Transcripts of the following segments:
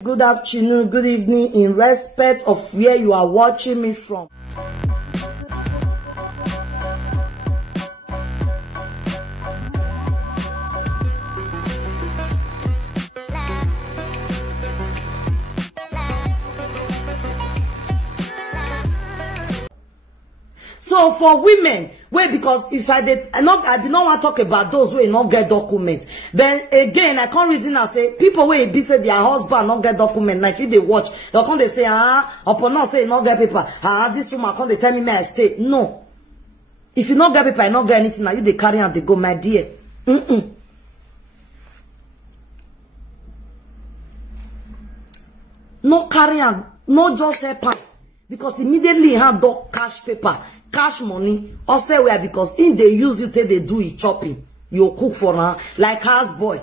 Good afternoon, good evening, in respect of where you are watching me from. So for women, wait, because if I did not want to talk about those who not get documents. Then again, I can't reason and say people where be say their husband not get document. Now if they watch, they come they say upon not say not get paper. This woman come they tell me may I stay. No. If you not get paper, I not get anything. Now you they carry and they go, my dear. No carry and no just happen. Because immediately have cash paper, cash money, or say where because in they use you till they do it chopping. You cook for her like house boy.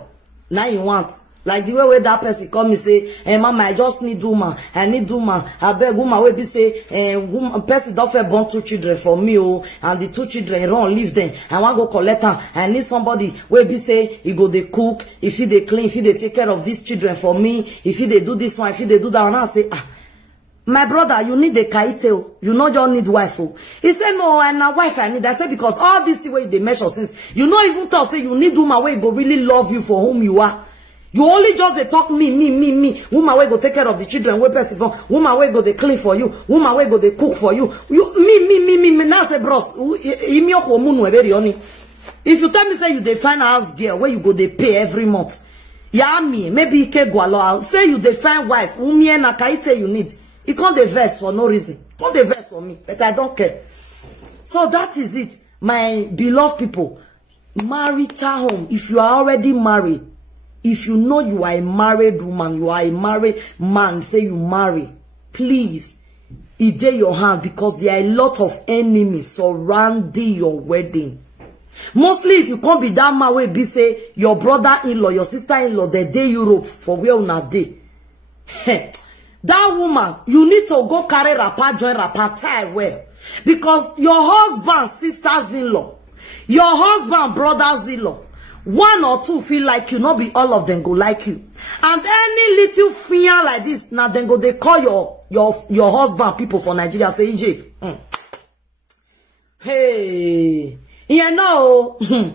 Now you want. Like the way that person come and say, hey mama, I just need woman. I need woman. I beg woman will be say, woman person don't feel born 2 children for me, oh, and the 2 children run leave them. I want go collect them. I need somebody will be say, he go they cook, if he they clean, if he they take care of these children for me, if he they do this one, if he they do that one, I say, my brother, you need a kaite. You know you need wife. He said, no, and a wife I need. I said, because all this way they measure since. You know even talk, say you need woman where go really love you for whom you are. You only just they talk me. Woman where go take care of the children. Where person woman where go they clean for you. Woman where go they cook for you. You me. Now say bros. If you tell me say you they find a house girl where you go they pay every month. Yeah me. Maybe you can go along. Say you they find wife. Umi and a kaite you need. He can't diverse for no reason. Can't diverse for me, but I don't care. So that is it, my beloved people. Marital home. If you are already married, if you know you are a married woman, you are a married man, say you marry, please, it day your hand because there are a lot of enemies surrounding your wedding. Mostly if you can't be that man way, be say your brother-in-law, your sister-in-law, they day Europe for where una day. That woman, you need to go carry rapper, join rapper, tie well. Because your husband, sisters-in-law, your husband, brothers-in-law, 1 or 2 feel like you, not be all of them go like you. And any little fear like this, now then go, they call your husband, people for Nigeria, say, EJ. Hey, you know, not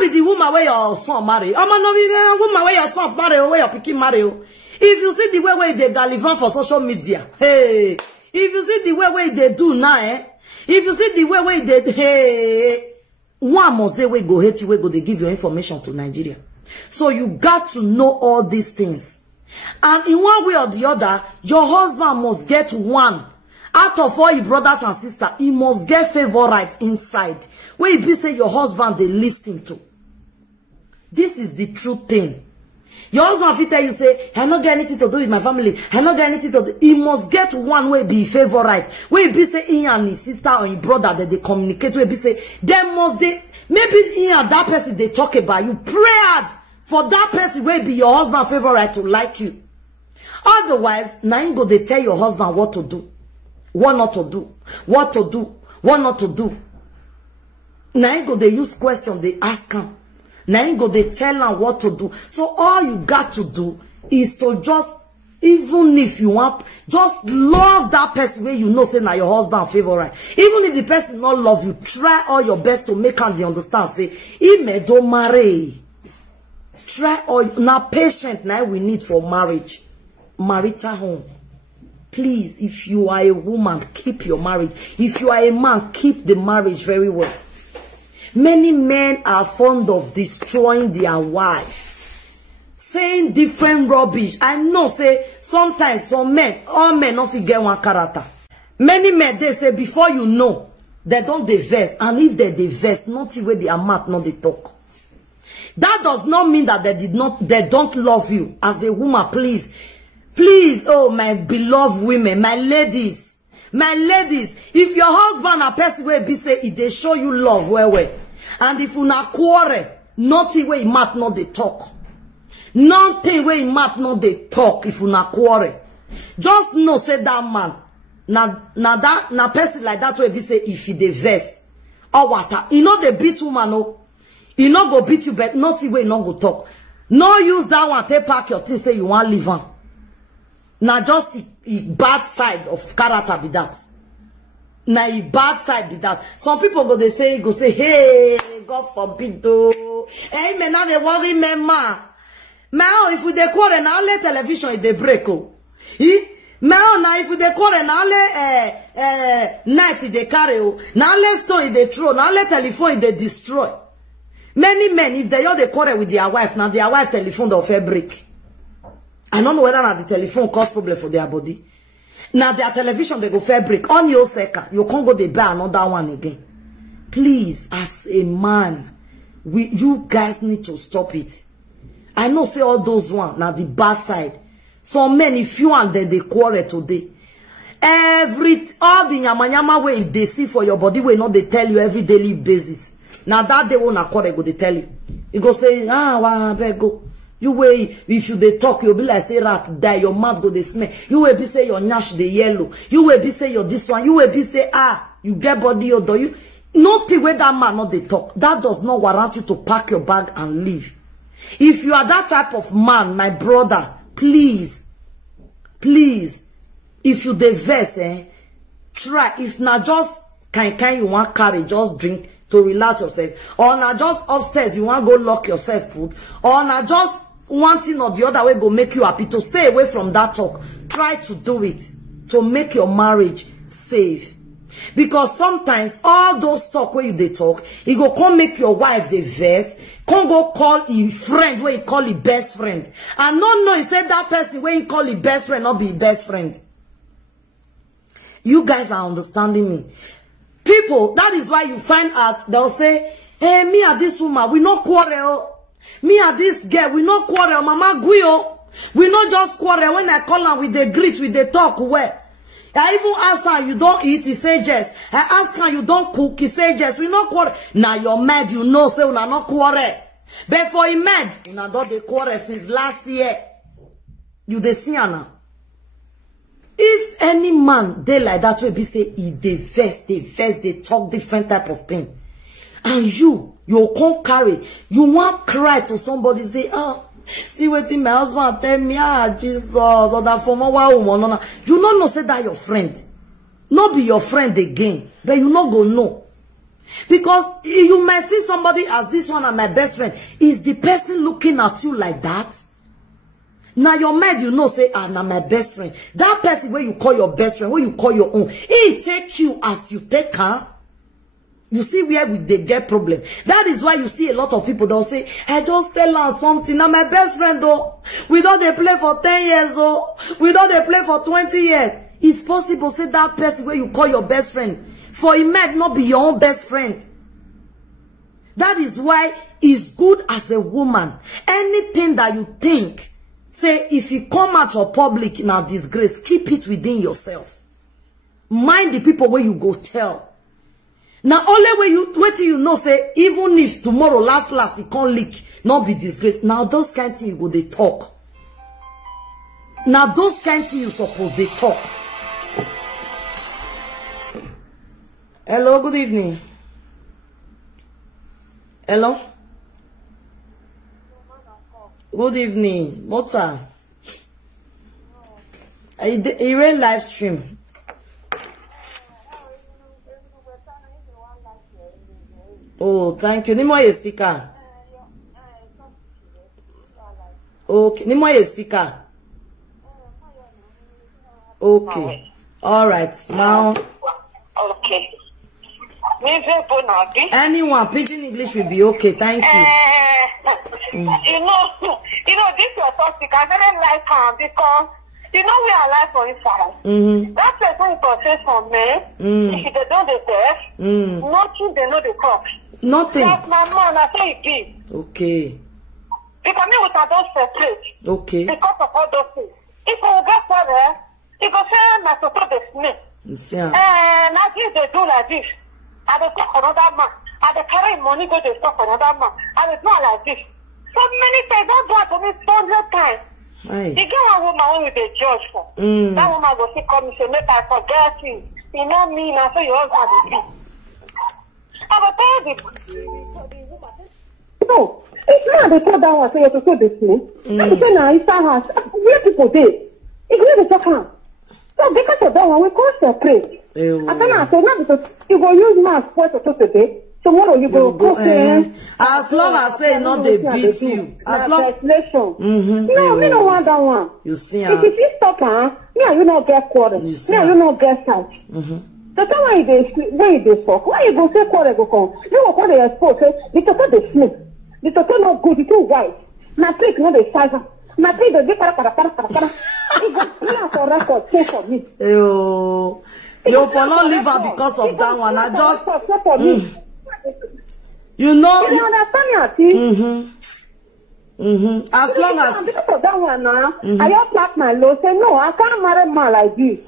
be the woman where your son marry. I'm not be the woman where your son marry or where your pikin marry. If you see the way they gallivant for social media, hey. If you see the way they do now, If you see the way they, hey. One must say we go hate you, we go they give your information to Nigeria. So you got to know all these things. And in one way or the other, your husband must get one. Out of all your brothers and sisters, he must get favorite inside. Where you be say your husband they listen to. This is the true thing. Your husband will tell you say, I not get anything to do with my family. I not get anything to do. He must get one way be favorite. Where you be say he and his sister or his brother that they communicate. Where you be say, them must they maybe he and that person they talk about you. Pray hard for that person where be your husband favorite to like you. Otherwise, now you go they tell your husband what to do. What not to do. What to do. What not to do. Now you go they use question, they ask him. Now you go they tell him what to do. So all you got to do is to just, even if you want, just love that person where you know say now your husband favorite. Even if the person not love you, try all your best to make him understand. Say, he may don't marry. Try all now patient now we need for marriage. Marital home. Please, if you are a woman, keep your marriage. If you are a man, keep the marriage very well. Many men are fond of destroying their wife. Saying different rubbish. I know, say, sometimes some men, all men don't forget one character. Many men, they say, before you know, they don't divest. And if they divest, not where they are mad, not they talk. That does not mean that they don't love you. As a woman, please. Please, oh, my beloved women, my ladies, if your husband a person where be say, if they show you love, well. And if you not quarrel, nothing where he might not they talk. Nothing where he might not they talk if you not quarrel. Just know, say that man, na person like that where be say, if he dey vex, or what, he not the beat woman, no. He not go beat you, but nothing where he not go talk. No use that one, take pack your thing, say you want leave on. Now just a bad side of character be that. Now a bad side be that. Some people go say, hey, God forbid though. Hey, me now they worry me ma. Now if we dey quarrel now let television it dey break oh. Now if we dey quarrel now let knife it dey carry oh. Now let stone it dey throw. Now let telephone it dey destroy. Many men, if they all they quarrel with their wife, now their wife telephone they'll fair break. I don't know whether now the telephone cause problem for their body. Now their television they go fair break. On your second, you can't go they buy another one again. Please, as a man, you guys need to stop it. I know say all those one, now the bad side. Some men, if you and they quarrel today. All the nyama way they see for your body, will not they tell you every daily basis. Now that they won't accord, go they tell you. You go say, go. You way if you they talk, you'll be like say rat die, your mouth go they smell. You will be say your nyash the yellow. You will be say your this one. You will be say you get body odor. You nothing where that man not they talk. That does not warrant you to pack your bag and leave. If you are that type of man, my brother, please, if you diverse, try. If not just kind you want carry, just drink to relax yourself. Or not just upstairs, you want to go lock yourself food. Or not just one thing or the other way go make you happy. To stay away from that talk. Try to do it to make your marriage safe. Because sometimes all those talk where you they talk, he go come make your wife the verse, come go call a friend where he call his best friend. And no, he said that person where he call his best friend not be his best friend. You guys are understanding me. People, that is why you find out, they'll say, hey, me and this woman, we no quarrel. Me and this girl, we no quarrel. Mama Guyo, we not just quarrel. When I call her with the greet, with the talk, where? I even ask her, you don't eat, he say yes. I ask her, you don't cook, he say yes. We not quarrel. Now you're mad, you know, say we not quarrel. But for him mad, you know, don't they quarrel since last year. You they see her now. If any man they like that way be say they vest, they talk different type of thing. And you can't carry, you want cry to somebody say, oh, see what my husband tell me, Jesus, or that for my woman. You not know say that your friend. Not be your friend again, but you not go know. Because you might see somebody as this one and my best friend. Is the person looking at you like that? Now your mind, you know, say, now my best friend. That person where you call your best friend, where you call your own, he take you as you take her. You see where they get problem. That is why you see a lot of people, they'll say, I just tell her something. Now my best friend, though, we don't they play for 10 years, oh. We don't they play for 20 years. It's possible, say that person where you call your best friend, for it might not be your own best friend. That is why it's good as a woman. Anything that you think, say, if you come out for public now disgrace, keep it within yourself. Mind the people where you go tell. Now, only way you wait till you know, say, even if tomorrow last it can't leak, not be disgraced. Now, those kind of things you go, they talk. Now, those kind of things you suppose they talk. Hello, good evening. Hello? Good evening. What's up? Are you read live stream? Oh, thank you. Nimo ye speaker. Okay. Nimo ye speaker. Okay. All right. Now. Okay. Anyone pidgin English will be okay. Thank you. You know, this is your topic. I don't like her because you know we are alive for inside. That person is process for men. If they don't deserve, nothing they know the cost. Nothing. Like my mom, I say it be. Okay. Because me with her don't separate. Okay. Because of all those things. If I get there, if I say my support is me. Now they do like this. I dey talk another man. I dey carry money go to talk another man. I dey do like this. So many times that do to me 100 times. You get one woman with a judge for. That woman go see come and say, make I forget you. You know me now, so you all have to be. I will tell you the woman. No, It's not they told that one, say, you're to say this me. I say, now, it's our house. Where people dey? It's where they talk on. So, because of that one, we can't separate. I say, now, because you go use mask for today. Tomorrow you go as long as say not they beat you. As long no, me don't want that one. You see, if you stop, me and you not get quarrel. Me and you not get touch. The time when they talk, why you go say quarrel go come? You go call the expose. The total they sleep. The total not good. The too white. My plate not the size. My plate the different para. It go clear for record. Say for me. You for not leave her because of that one. I just for me. You know. You understand me, As long as because of that one now, I just slap my low. Say no, I can't marry a man like this.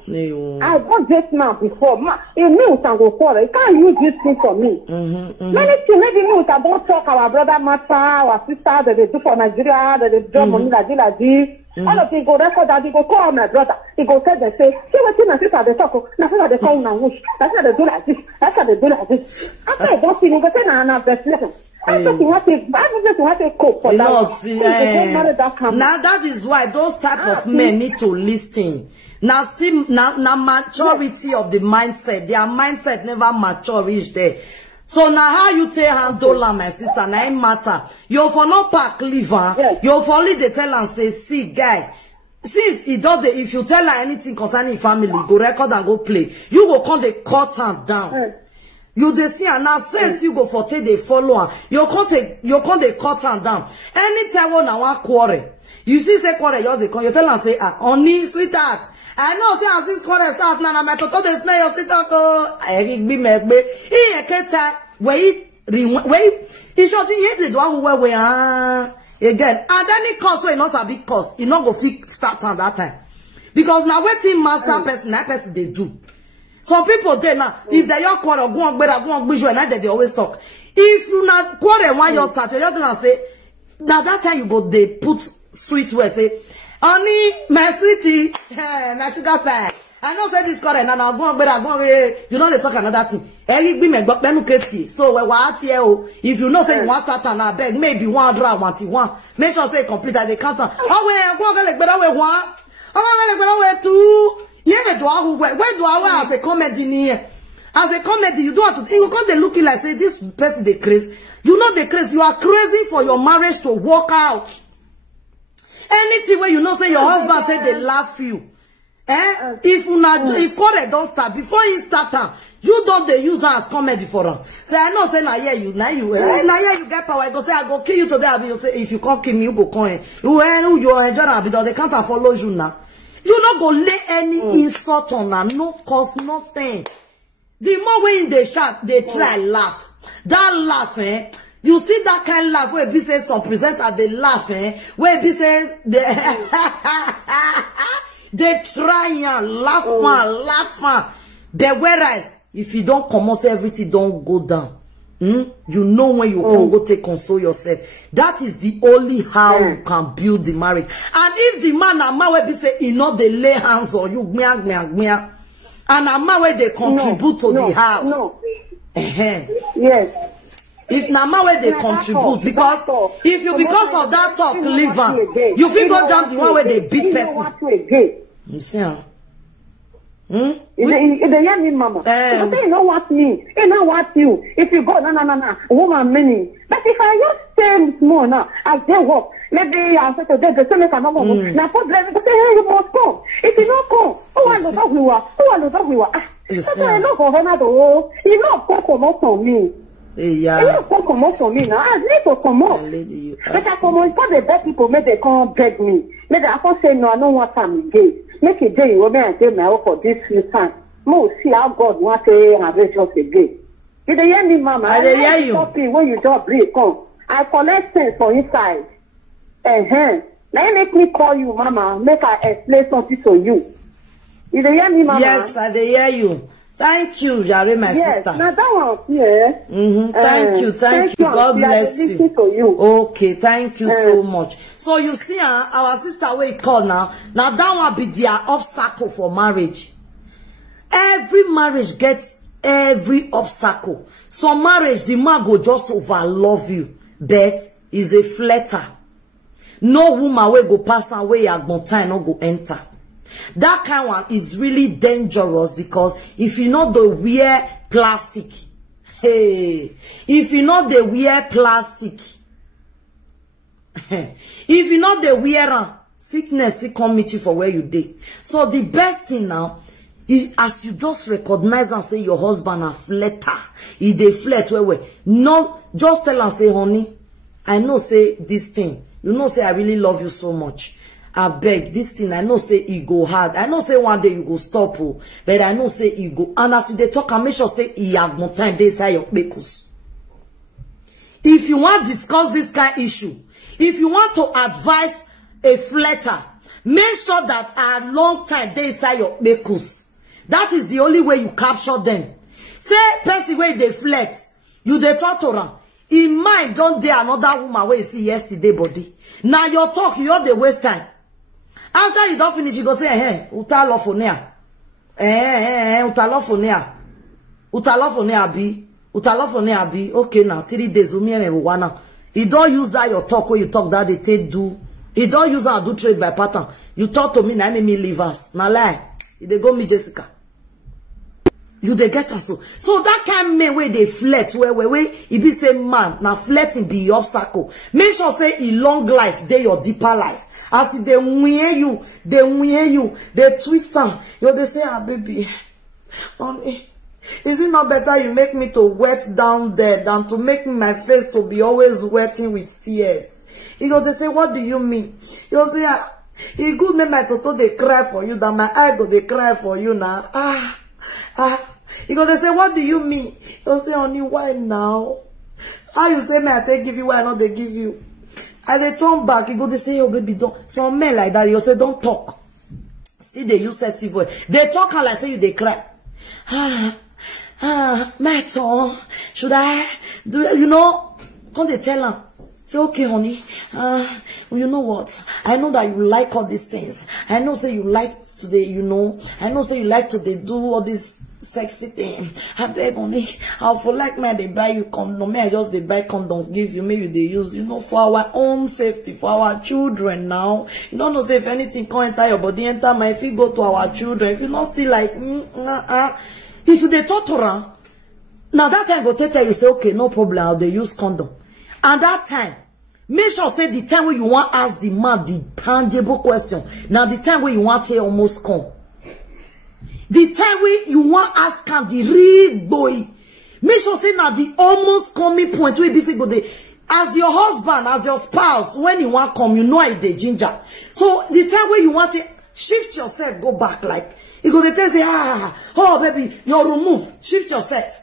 I got this man before. You knew can go for it. You can't use this thing for me. Many things maybe me I don't talk our brother matter, our sister that they do for Nigeria, that they do money like this. All of them go record that, they go call my brother. He go tell them, say, see what my sister they talk, now sister they call now wish. That's how they do like this. That's how they do like this. After I don't see you go say now best lesson. I just want to cope for that. Now that is why those type of men need to listen. Now still now maturity of the mindset. Their mindset never mature reach there. So now how you take handle my sister, now it matter. You for no pack liver, you for only they tell and say, see guy, since he does the, if you tell her anything concerning family, go record and go play. You go come they cut her down. You they see and now since you go for take they follow her, you can't they cut her down. Anytime when I want quarrel, you see say quarrel, you tell her say, honey, sweetheart, I know say as this quarrel start now, my toto they smell your sweetheart go. I be me he eketa wait he shot he do one way again and then it cost so it not a big cost. You not go fit start on that time because now waiting master person that person they do. Some people there now, if they your quarrel, go on better, and they always talk. If you not quarrel when you start, you just gonna say, now that time you go, they put sweet words, say, honey, my sweetie, my sugar pie. I know say this quarrel, and I'll go on better, you know they talk another thing. So if you know say you want start and I beg, maybe one draw one, make sure say complete that they can't. Oh, well, I'm better way one. Oh, better way two. Where do I as a comedy here? As a comedy, you don't have to. You can't looking like say this person they crazy. You know they crazy. You are crazy for your marriage to work out. Anything where you know say your husband say they laugh you. If you not if quarrel don't start before you start you don't they use her as comedy for them. Say I know say now you get power. I go say I go kill you today. You say if you can't kill me, you go come. You enjoy because they can't follow you now. You not go lay any insult on her, no cause nothing. The more way in the chat, they try laugh. That laugh, you see that kind of laugh where be says some presenter they laugh, where be says they try and laugh. But whereas if you don't come out, everything don't go down. You know when you can go take console yourself. That is the only how you can build the marriage. And if the man and man will be say, you know, they lay hands on you, and a man where they contribute to the house. Yes. If na man where they contribute, because if you because of that talk, live you feel go down the one where they beat person. You see, If they hear me, mama. Because they don't want me. They don't want you. If you go, no, woman many. But if I just stay small now, as they walk, maybe I'll say to them, they say, make another one. Now, problem, they say, hey, you must come. If you don't come, who are the dog we were? Who are the dog we were? That's why I know for Ronaldo. You know, come out from me. Yeah. You don't come out from me now. I need to come out. But I come out. It's not the best people, make they come beg me. Make I can't say, no, I don't want time again. Make a day, woman, and say, my work for this few time. No, see how God wants to have it just again. You hear me, mama? I hear you. When you just break, come. I collect things for inside. Now make me call you, mama. Make I explain something to you. You hear me, mama? Yes, I hear you. Thank you, Jare, my sister. Now that one, yeah. Thank you. God bless you. To you. Okay, thank you so much. So you see, our sister we call now. Now that one be their obstacle for marriage. Every marriage gets every obstacle. Some marriage, the man go just over love you, but is a flirter. No woman will go pass away agbontain no go enter. That kind one is really dangerous because if you know the wear plastic, hey, if you know the wear plastic, if you know the wear sickness will come meet you for where you did. So the best thing now is as you just recognize and say your husband a flirter, he dey flirt where no, just tell and say, honey, I know say this thing. You know say I really love you so much. I beg this thing. I know say it go hard. I know say one day you go stop, but I know say it go. And as you dey talk, and make sure say he have more time. They say your bekus. If you want to discuss this kind of issue, if you want to advise a flirter, make sure that a long time they say your bekus. That is the only way you capture them. Say person way they flirt, you dey talk to them. In mind, don't dare another woman where you see yesterday body. Now your talk, you have the waste time. After you don't finish, you go say, hey, utalofonea. Utalofonea. Utalofonea bi. Utalofonea bi. Okay, now 3 days, now. You don't use that your talk when you talk that they take do. You don't use that do trade by pattern. You talk to me, now make me leave us. Now lie. They go me Jessica. You they get us so that kind man where they flirt where it be say man now flirting be your obstacle. Make sure say in long life they your deeper life. As if they wear you, they twist them. You they say, ah baby, honey, is it not better you make me to wet down there than to make my face to be always wetting with tears? You go they say, what do you mean? You say, ah, it good make my toto they cry for you, that my eye go they cry for you now. You go they say, what do you mean? You say, honey, why now? How you say me I take give you, why not they give you? And they turn back, you go they say, oh baby, don't. Some men like that, you say, don't talk. Still they use sexy voice. They talk and like say you they cry. My turn. Should I do you know? Come they tell her. Say, okay, honey, you know what? I know that you like all these things. I know say you like today, you know. I know say you like to do all this sexy thing. I beg, honey, I'll for like me, they buy you condom. Me, I just they buy condom, give you, maybe they use, you know, for our own safety, for our children now. You don't know say if anything can enter your body, enter my, if you go to our children, if you not still like, if you they talk to her, now that time go tell you say, okay, no problem, they use condom. And that time, make sure say the time when you want ask the man the tangible question. Now the time when you want to almost come. The time when you want ask him the real boy. Make sure say now the almost coming point where busy go there. As your husband, as your spouse, when you want come, you know it the ginger. So the time when you want to shift yourself, go back like you go there say, oh baby, you remove, shift yourself.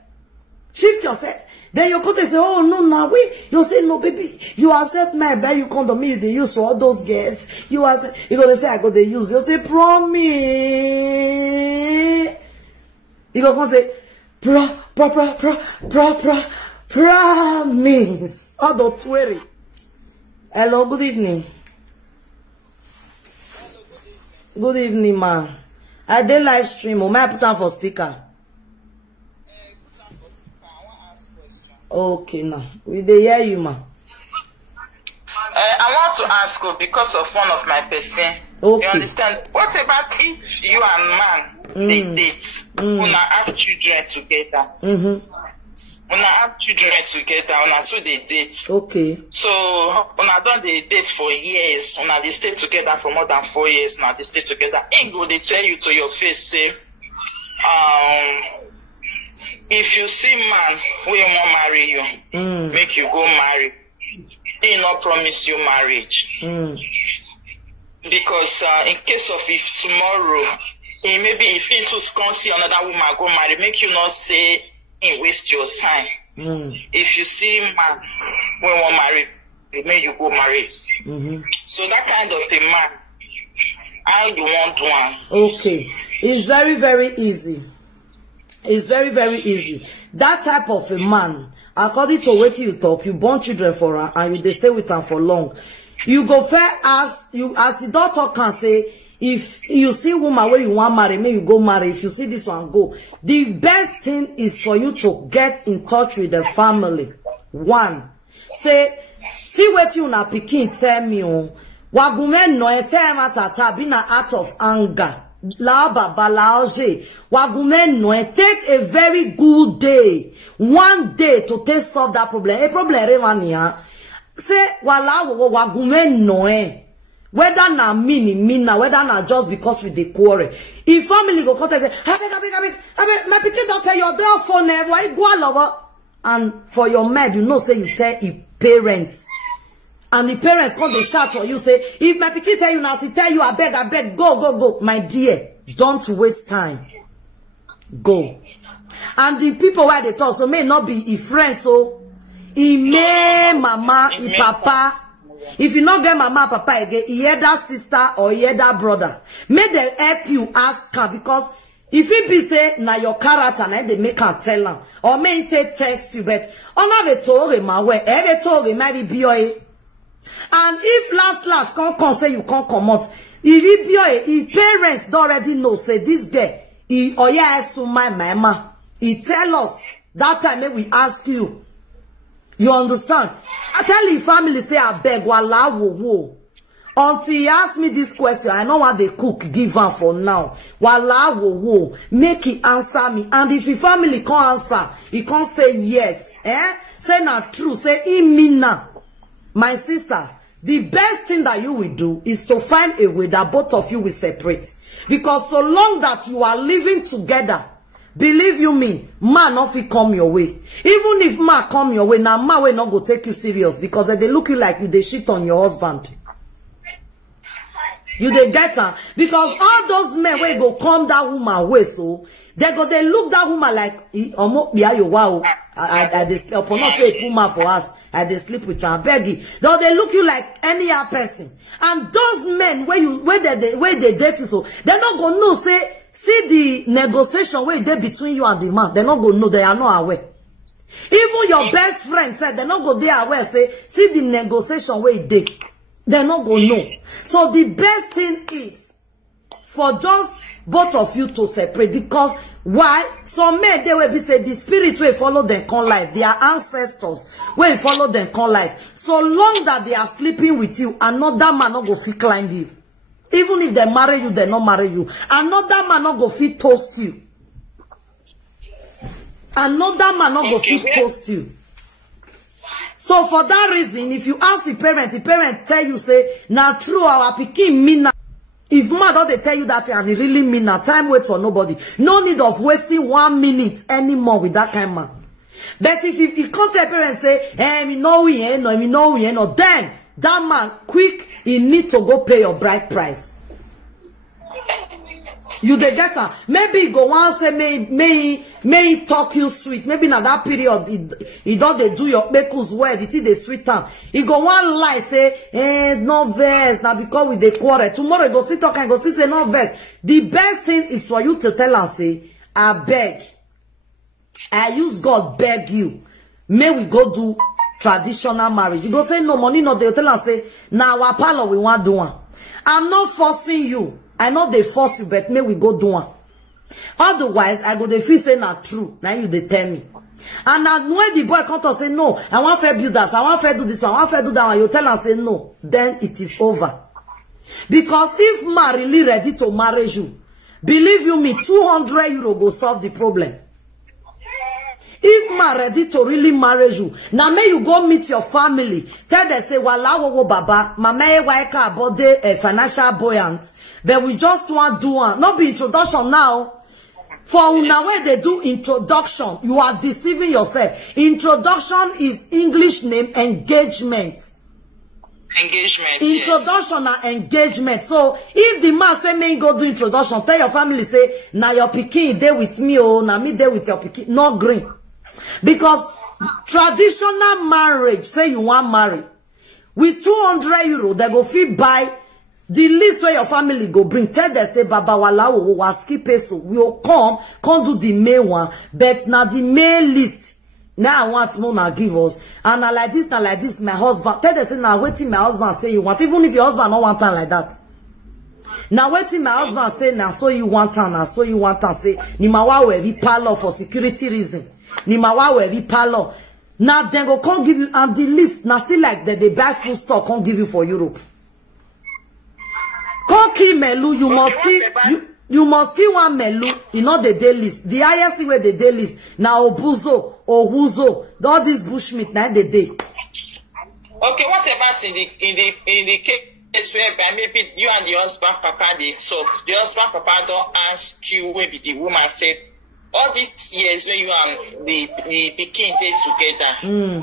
Shift yourself. Then you go to say, oh, no, wait. You say, no, baby. You accept my buy you condom me, they use for all those girls. You accept. You go to say, I go to use. You say, promise. You go to say, promise. Although 20. Hello, good evening. Good evening, ma. I did live stream. May I put on for speaker? Okay, now we dey hear you, ma. I want to ask you because of one of my person. Okay. You understand? What about if you and man they date? Una have children together. Una have children together. Una two they date. Okay. So una don they date for years. Una they stay together for more than 4 years. Now they stay together. Ain't go they tell you to your face say, if you see man we won't marry you, make you go marry. He not promise you marriage. Because in case of if tomorrow, maybe if he to see another woman go marry, make you not say and waste your time. If you see man we won't marry, make you go marry. So that kind of a man, how you want one? Okay, it's very, very easy. It's very, very easy. That type of a man, according to what you talk, you born children for her and they stay with her for long. You go fair as the doctor can say, if you see woman where you want marry, may you go marry. If you see this one, go. The best thing is for you to get in touch with the family. One, say, See what you na pikin tell me wagumen no tell matata be na out of anger. La baba la oje. Wagumen no take a very good day. One day to take solve that problem. A problem remania. Say wala wagumen no whether na mean na whether na just because we dey quarrel. If family go contact say, abeg, my pikin don't tell your door phone why go lover. And for your mad, you know say you tell your parents. And the parents come they shout for you say, if my pikin tell you now, she tell you I beg, go. My dear, don't waste time. Go. And the people where they talk, so may not be a friend, so he may mama, he papa. If you not get mama, papa again, he either sister or he either brother. May they help you ask her, because if it be say na your character, na they make her tell her, or may it text you, but on have a told him away, every told him might be boy. And if last can't say you can't come out, if he parents don't already know, say this guy, he or yeah, so my mama, he tell us that time maybe we ask you. You understand? I tell you, family say I beg wala wo. Until he ask me this question, I know what they cook give her for now. Wala wo. Make he answer me. And if your family can't answer, he can't say yes. Say not true. Say he mean now. My sister, the best thing that you will do is to find a way that both of you will separate. Because so long that you are living together, believe you me, man not will come your way. Even if man come your way, now man will not go take you serious. Because they look you like you they shit on your husband. You they get her. Because all those men will go come that woman way, so they look that woman like wow. I they upon not say puma for us. I they sleep with her beggy. Though they look you like any other person. And those men where they date you, so they're not gonna know say see the negotiation where they between you and the man. They're not gonna know, they are not aware. Even your best friend said they're not gonna they aware say see the negotiation where they. They're not gonna know. So the best thing is for just both of you to separate. Because why? Some men they will be say the spirit will follow them con life. Their ancestors will follow them con life. So long that they are sleeping with you, another man not go fit climb you. Even if they marry you, they not marry you. Another man not go fit toast you. Another man not go fit toast you. So for that reason, if you ask the parent tell you say, now true our pikin mean. If mother they tell you that and it really mean now, time wait for nobody. No need of wasting 1 minute anymore with that kind of man. But if you can't tell parents say, me know we ain't no, then that man quick, he need to go pay your bride price. You the get her. Maybe go on say may talk you sweet. Maybe now that period he don't they do your bekus word. It is the sweet time. He go one lie say no verse now because we the quarrel. Tomorrow he go sit talk and go sit say no verse. The best thing is for you to tell her say I beg. I use God beg you. May we go do traditional marriage. You go say no money no. They tell her say now our parlor we want do one. I'm not forcing you. I know they force you, but may we go do one. Otherwise, I go the feel say not true. Now you they tell me. And now when the boy come to say no, I want to build that, I want to do this one, I want to do that one, you tell her say no, then it is over. Because if man really ready to marry you, believe you me, 200 euro go solve the problem. If man ready to really marry you, now may you go meet your family. Tell them say, wala wo baba, mama e waika about the financial buoyant. But we just want do one. Not be introduction now. For una where they do introduction, you are deceiving yourself. Introduction is English name engagement. Engagement. Introduction yes. And engagement. So if the man say me go do introduction, tell your family say, now your pikin there with me, oh, now me there with your pikin. Not green. Because traditional marriage, say you want marry, with 200 euro, they go fit buy the list where your family go bring. Tell them say, Baba wala wo wa skip peso. We will come do the main one, but now the main list. Now I want more now give us. And now like this, my husband. Tell them say, now waiting my husband say you want, even if your husband don't want time like that. Now waiting my husband say, now so you want time, now so you want time say, ni mawa we parlor for security reason. Ni mawa we parlor. Now then go can't give you, and the list now still like that they buy food stock can't give you for Europe. Can't kill Melu, you must kill you must kill one Melu, you know the day list. The highest way the day list. Now Obuzo or Huzo, all this bushmeat now the day. Okay, what about in the case whereby maybe you and the husband papa they talk, the husband papa don't ask you, maybe the woman said, all these years when you and the pikin dey together,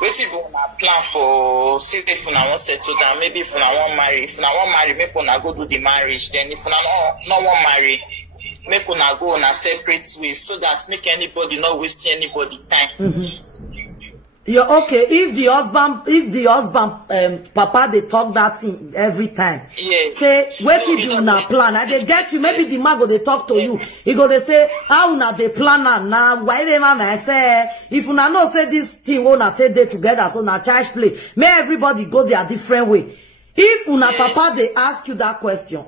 wetin be una plan for say if una wan settle down, maybe if una wan marry, make una go do the marriage, then if una no wan marry, make una go on a separate way so that make anybody not wasting anybody time. You're okay if the husband papa they talk that thing every time. Yes. Say wait if you na plan and they get you, maybe the man go they talk to you. He go they say how una they plan now why they man say if una no say this thing wanna take day together so na charge play. May everybody go their different way. If una papa they ask you that question,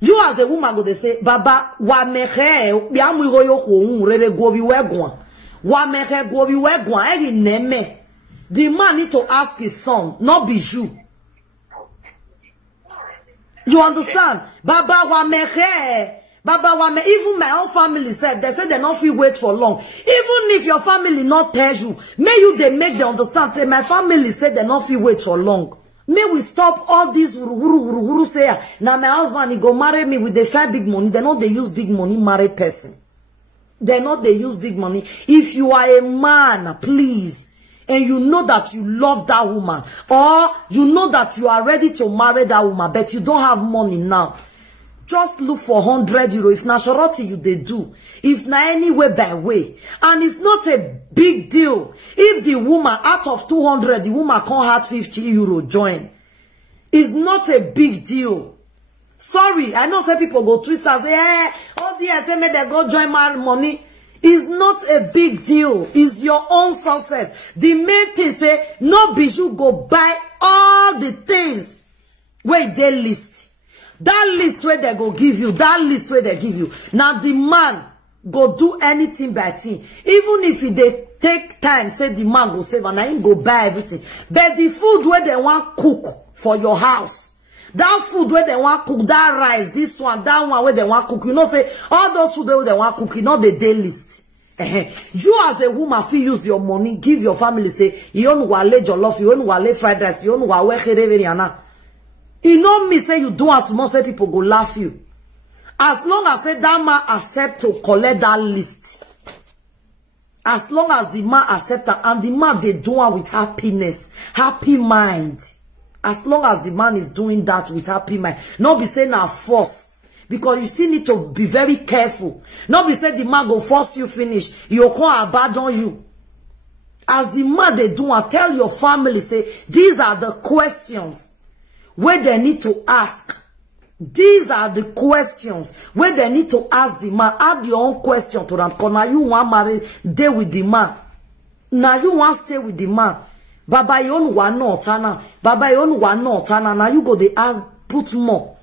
you as a woman go they say baba wa mehe bia mu go yo ko rere go bi we the man need to ask his son, not be you. You understand? Baba wa mehe. Even my own family said, they said they not feel wait for long. Even if your family not tells you, may you they make them understand. Say, my family said they not feel wait for long. May we stop all this say, now my husband he go marry me with the fair big money. They know they use big money marry person. They not they use big money. If you are a man, please, and you know that you love that woman, or you know that you are ready to marry that woman, but you don't have money now, just look for 100 euro. If na shorty you they do, if na any way by way, and it's not a big deal. If the woman out of 200, the woman can't have 50 euro join, it's not a big deal. Sorry, I know some people go twist and say, oh dear, say may they go join my money. It's not a big deal. It's your own success. The main thing say, no bijou go buy all the things where they list. That list where they go give you, that list where they give you. Now the man go do anything by thing. Even if they take time, say the man go save and I ain't go buy everything. But the food where they want cook for your house, that food where they want cook, that rice, this one, that one where they want cook, you know, say, all those food where they want cook, you know, the day list. You as a woman, feel use your money, give your family, say, you own wale jollof, you own wale fried rice, you own wale khereveriana. You know me, say, you do as much, say, people go laugh you. As long as, say, that man accept to collect that list. As long as the man accept that, and the man, they do it with happiness, happy mind. As long as the man is doing that with happy mind. Not be saying a force. Because you still need to be very careful. Not be saying the man go force you finish. You can't abandon you. As the man they do, I tell your family, say, these are the questions where they need to ask. These are the questions where they need to ask the man. Add your own question to them. Because now you want marry, stay with the man. Now you want stay with the man. Baba, you own one not Tana. Baba, you own one not Tana. Now you go they ask, put more.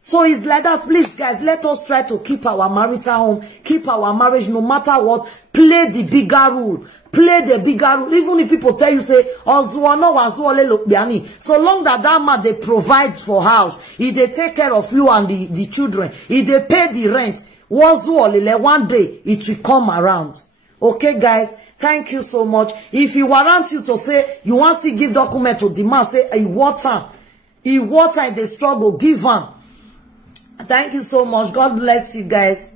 So it's like that. Please, guys, let us try to keep our marital home, keep our marriage, no matter what. Play the bigger rule. Play the bigger rule. Even if people tell you, say, so long that that man, they provide for house, if they take care of you and the children, if they pay the rent, one day, it will come around. Okay, guys, thank you so much. If you warrant you to say, you want to give document to the man, say, in water, the struggle, give him. Thank you so much. God bless you, guys.